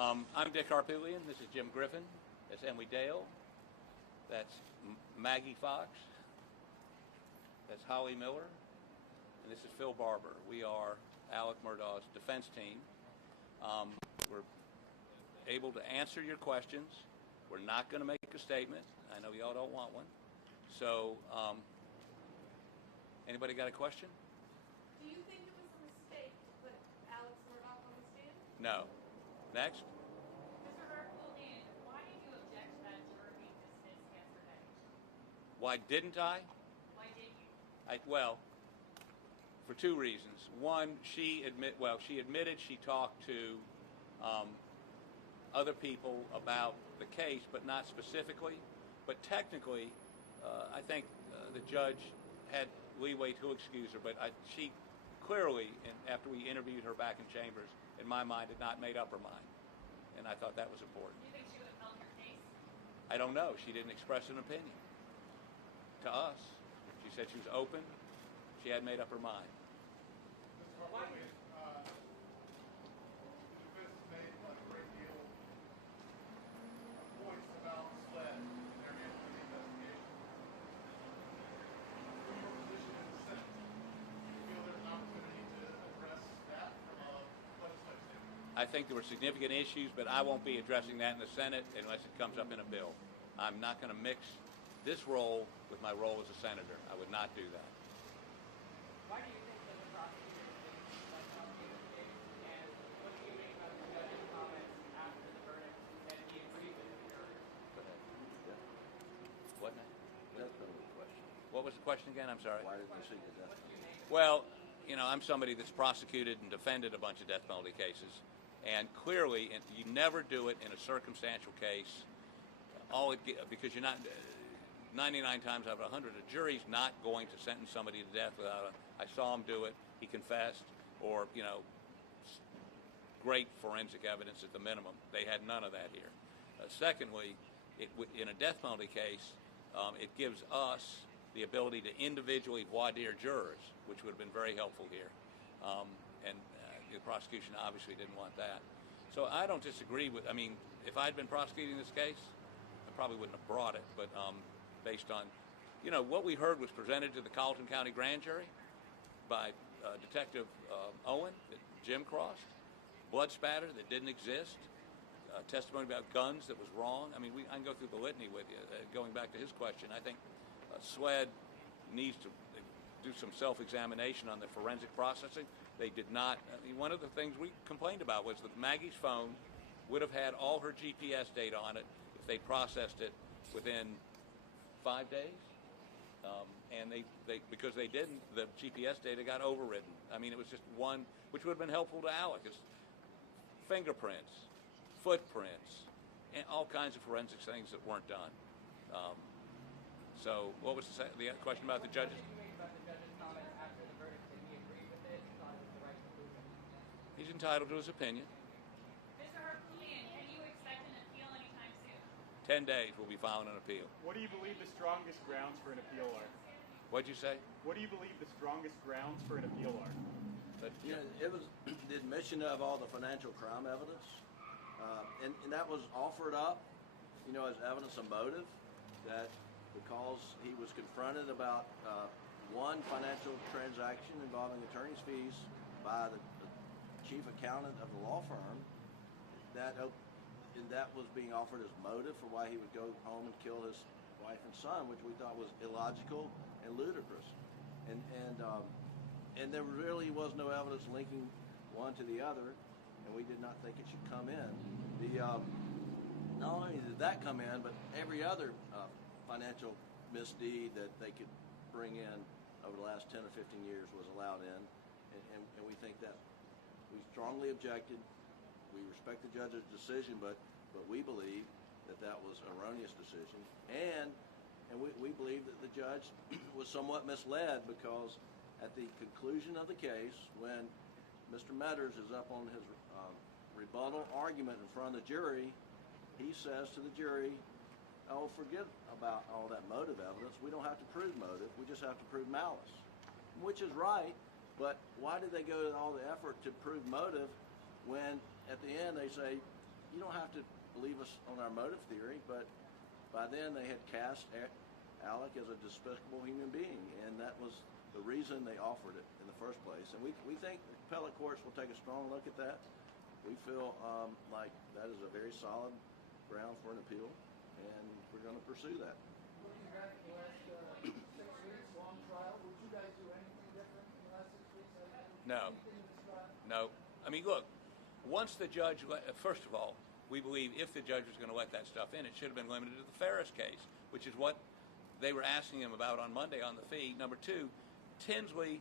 I'm Dick Harpootlian. This is Jim Griffin. That's Emily Dale. That's Maggie Fox. That's Holly Miller. And this is Phil Barber. We are Alex Murdaugh's defense team. We're able to answer your questions. We're not going to make a statement. I know y'all don't want one. So, anybody got a question? Do you think it was a mistake to put Alex Murdaugh on the stand? No. Next. Mr. Harpootlian, why did you object to that juror being dismissed yesterday? Why didn't I? Why did you? Well, for two reasons. One, she admitted she talked to other people about the case, but not specifically. But technically, I think the judge had leeway to excuse her, but she clearly, after we interviewed her back in chambers, in my mind, had not made up her mind. And I thought that was important. Do you think she would have held your case? I don't know. She didn't express an opinion to us. She said she was open. She had made up her mind. Mr. Harpootlian, the defense has made a great deal of points about SLED and their role in the investigation. From your position in the Senate, do you feel there's an opportunity to address that from a legislative standpoint? I think there were significant issues, but I won't be addressing that in the Senate unless it comes up in a bill. I'm not going to mix this role with my role as a senator. I would not do that. Why do you think that the prosecutor didn't like the case? And what do you make about the judge's comments after the verdict that he agreed with the jury? Go ahead. What now? Death penalty question. What was the question again? I'm sorry. Why didn't you seek the death penalty? Well, you know, I'm somebody that's prosecuted and defended a bunch of death penalty cases. And clearly, you never do it in a circumstantial case. Because you're not, 99 times out of 100, a jury's not going to sentence somebody to death without I saw him do it, he confessed, or, you know, great forensic evidence at the minimum. They had none of that here. Secondly, in a death penalty case, it gives us the ability to individually voir dire jurors, which would have been very helpful here. And the prosecution obviously didn't want that. So I don't disagree with, I mean, if I'd been prosecuting this case, I probably wouldn't have brought it, but based on, you know, what we heard was presented to the Colleton County Grand Jury by Detective Owen that Jim crossed, blood spatter that didn't exist, testimony about guns that was wrong. I mean, I can go through the litany with you. Going back to his question, I think SLED needs to do some self-examination on the forensic processing. They did not. I mean, one of the things we complained about was that Maggie's phone would have had all her GPS data on it if they processed it within 5 days. And they because they didn't, the GPS data got overridden. I mean, it was just one, which would have been helpful to Alex. It's fingerprints, footprints, and all kinds of forensic things that weren't done. So what was the question about the judges? What did you make about the judge's comments after the verdict? Did he agree with it? He thought it was the right conclusion? He's entitled to his opinion. Mr. Harpootlian, can you expect an appeal anytime soon? 10 days we'll be filing an appeal. What do you believe the strongest grounds for an appeal are? What'd you say? What do you believe the strongest grounds for an appeal are? You know, it was the admission of all the financial crime evidence, and that was offered up, you know, as evidence of motive, that because he was confronted about one financial transaction involving attorney's fees by the chief accountant of the law firm, that was being offered as motive for why he would go home and kill his wife and son, which we thought was illogical and ludicrous. And there really was no evidence linking one to the other, and we did not think it should come in. Not only did that come in, but every other financial misdeed that they could bring in over the last 10 or 15 years was allowed in, and we think that we strongly objected. We respect the judge's decision, but we believe that was an erroneous decision, and we believe that the judge was somewhat misled, because at the conclusion of the case, when Mr. Metters is up on his rebuttal argument in front of the jury, he says to the jury, oh, forget about all that motive evidence. We don't have to prove motive. We just have to prove malice, which is right. But why did they go to all the effort to prove motive when at the end they say, you don't have to believe us on our motive theory, but by then they had cast Alec as a despicable human being, and that was the reason they offered it in the first place. And we think the appellate courts will take a strong look at that. We feel like that is a very solid ground for an appeal, and we're going to pursue that. Looking back at the last 6 weeks, long trial, would you guys do anything different in the last 6 weeks? No. Anything in this trial? No. I mean, look, once the judge, first of all, we believe if the judge was going to let that stuff in, it should have been limited to the Ferris case, which is what they were asking him about on Monday on the fee. Number two, Tinsley,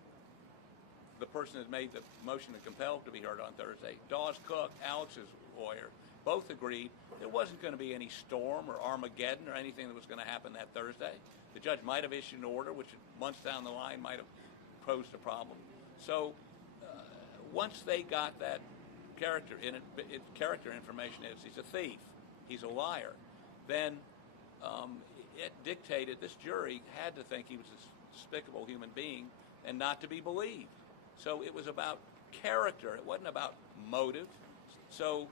the person that made the motion to compel to be heard on Thursday, Dawes Cook, Alex's lawyer, both agreed there wasn't going to be any storm or Armageddon or anything that was going to happen that Thursday. The judge might have issued an order, which months down the line might have posed a problem. So once they got that character information is he's a thief, he's a liar, then it dictated this jury had to think he was a despicable human being and not to be believed. So it was about character. It wasn't about motive. So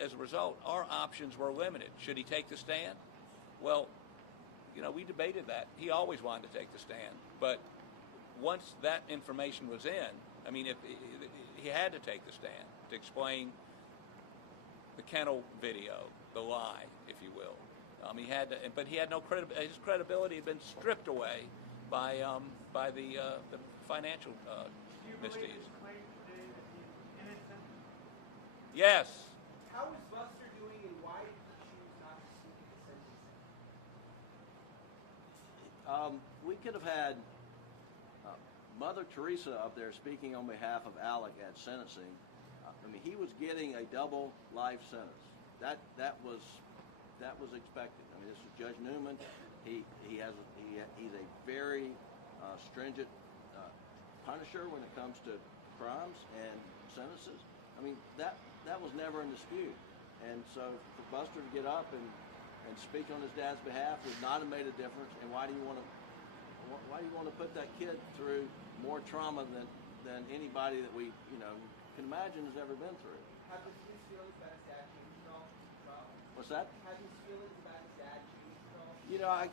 as a result, our options were limited. Should he take the stand? Well, we debated that. He always wanted to take the stand. But once that information was in, I mean, if he had to take the stand to explain the kennel video, the lie, if you will. He had to, but he had no credibility. His credibility had been stripped away by the financial misdeeds. Claim today that he's innocent? Yes. How is Buster doing, and why did he choose not to seek the sentencing? We could have had Mother Teresa up there speaking on behalf of Alec at sentencing. I mean, he was getting a double life sentence. That was expected. I mean, this is Judge Newman. He's a very stringent punisher when it comes to crimes and sentences. I mean, that was never in dispute. And so for Buster to get up and speak on his dad's behalf would not have made a difference. And why do you want to put that kid through more trauma than anybody that we can imagine has ever been through? Have his feelings about his dad changed at all? What's that? Have his feelings about his dad changed at all?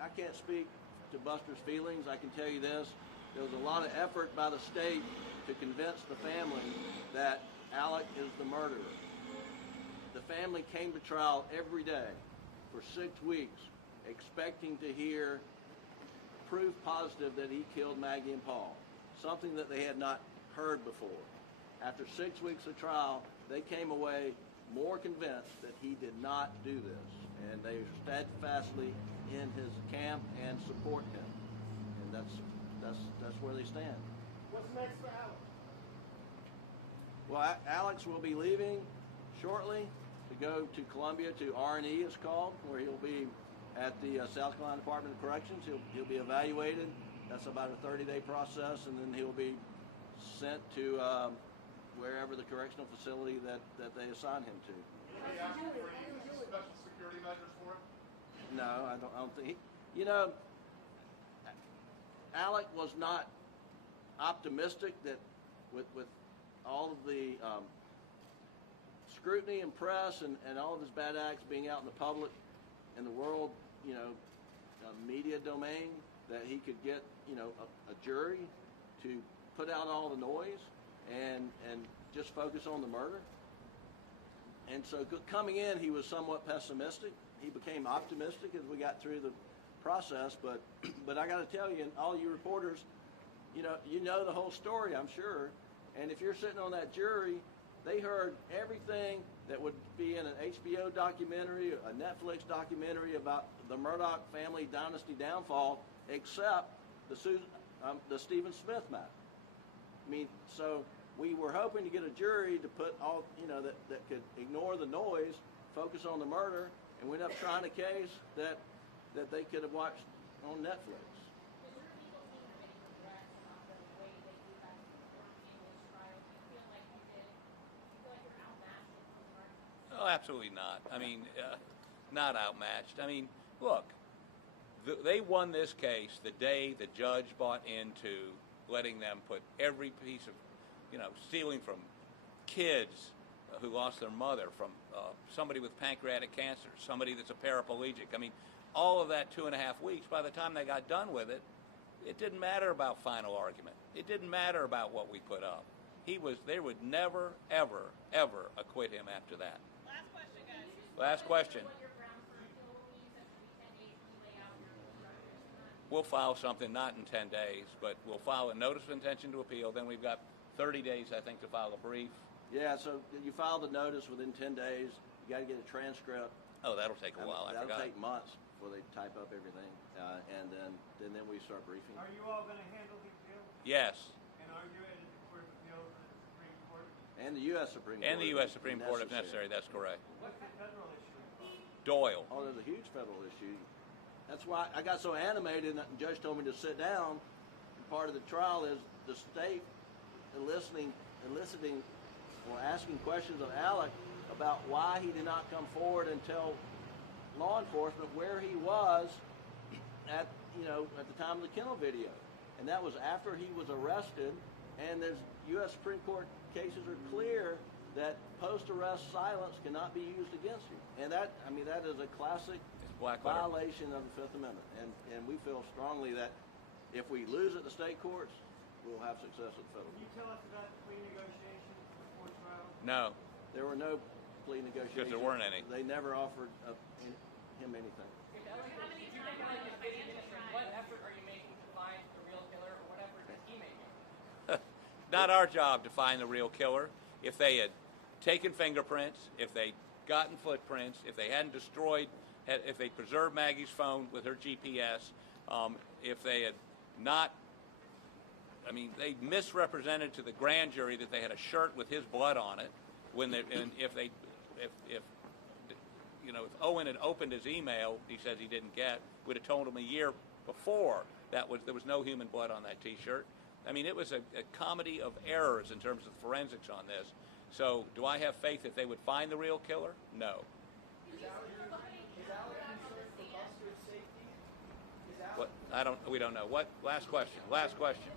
I can't speak to Buster's feelings. I can tell you this. There was a lot of effort by the state to convince the family that Alec is the murderer. The family came to trial every day for 6 weeks expecting to hear proof positive that he killed Maggie and Paul, something that they had not heard before. After 6 weeks of trial, they came away more convinced that he did not do this, and they steadfastly in his camp and support him, and that's where they stand. What's next for Alex? Well, Alex will be leaving shortly to go to Columbia to R&E, it's called, where he'll be at the South Carolina Department of Corrections. He'll be evaluated. That's about a 30-day process, and then he'll be sent to wherever the correctional facility that they assign him to. Did he ask for any special security measures for him? No, I don't think. Alec was not optimistic that with all of the scrutiny and press and all of his bad acts being out in the public, in the world, media domain, that he could get, a jury to put out all the noise and just focus on the murder. And so coming in, he was somewhat pessimistic. He became optimistic as we got through the process. But I got to tell you, and all you reporters, you know the whole story, I'm sure. And if you're sitting on that jury, they heard everything that would be in an HBO documentary, a Netflix documentary about the Murdaugh family dynasty downfall, except the Stephen Smith matter. I mean, so we were hoping to get a jury to put all, that could ignore the noise, focus on the murder, and we ended up trying a case that they could have watched on Netflix. Oh, absolutely not. I mean, not outmatched. I mean, look, they won this case the day the judge bought into letting them put every piece of, stealing from kids, who lost their mother, from somebody with pancreatic cancer, somebody that's a paraplegic. I mean, all of that 2.5 weeks, by the time they got done with it, it didn't matter about final argument. It didn't matter about what we put up. They would never, ever, ever acquit him after that. Last question, guys. Last question. What your grounds for appeal will be, so maybe 10 days you lay out your instructions. We'll file something not in 10 days, but we'll file a notice of intention to appeal. Then we've got 30 days, I think, to file a brief. Yeah, so you file the notice within 10 days. You got to get a transcript. Oh, that'll take a while. I That'll forgot. take months before they type up everything, and then we start briefing. Are you all going to handle the appeal? Yes. And are you at the Court of Appeals and the Supreme Court? And the U.S. Supreme Court. And the U.S. Supreme Court, if necessary. That's correct. What's the federal issue? Doyle. Oh, there's a huge federal issue. That's why I got so animated, and the judge told me to sit down. And part of the trial is the state eliciting or asking questions of Alex about why he did not come forward and tell law enforcement where he was at the time of the kennel video. And that was after he was arrested. And there's U.S. Supreme Court cases are clear that post-arrest silence cannot be used against you. And that is a classic violation of the Fifth Amendment. And we feel strongly that if we lose at the state courts, we'll have success at the federal. Can you tell us about the plea negotiations before trial? No. There were no plea negotiations. Because there weren't any. They never offered him anything. If Alex, if you think like this big district, what effort are you making to find the real killer, or what effort is he making? Not our job to find the real killer. If they had taken fingerprints, if they'd gotten footprints, if they hadn't destroyed, if they preserved Maggie's phone with her GPS, if they had not, they misrepresented to the grand jury that they had a shirt with his blood on it. If Owen had opened his email, he says he didn't get, we'd have told him a year before there was no human blood on that T-shirt. It was a comedy of errors in terms of forensics on this. So, do I have faith that they would find the real killer? No. What? We don't know. What? Last question. Last question.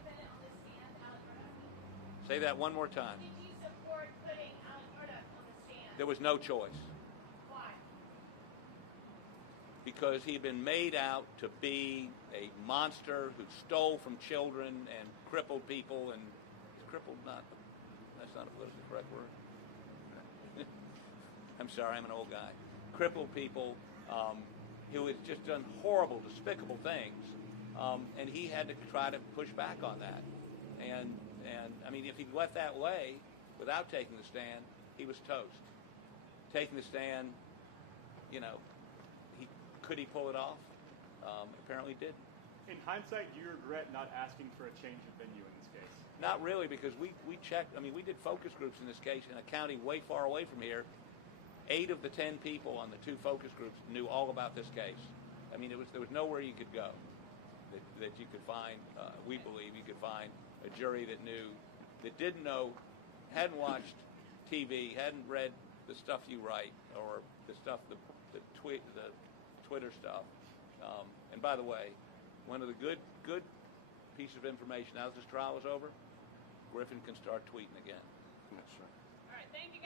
Say that one more time. Did you support putting Alex Murdaugh on the stand? There was no choice. Why? Because he'd been made out to be a monster who stole from children and crippled people, and that's not a politically correct word. I'm sorry, I'm an old guy. Crippled people who had just done horrible, despicable things, and he had to try to push back on that. And if he'd left that way without taking the stand, he was toast. Taking the stand, could he pull it off? Apparently didn't. In hindsight, do you regret not asking for a change of venue in this case? Not really, because we checked. We did focus groups in this case in a county way far away from here. 8 of the 10 people on the 2 focus groups knew all about this case. There was nowhere you could go that you could find. We believe you could find a jury that didn't know, hadn't watched TV, hadn't read the stuff you write or the stuff the Twitter stuff. And by the way, one of the good pieces of information now that this trial is over, Griffin can start tweeting again. That's right. All right, thank you, guys.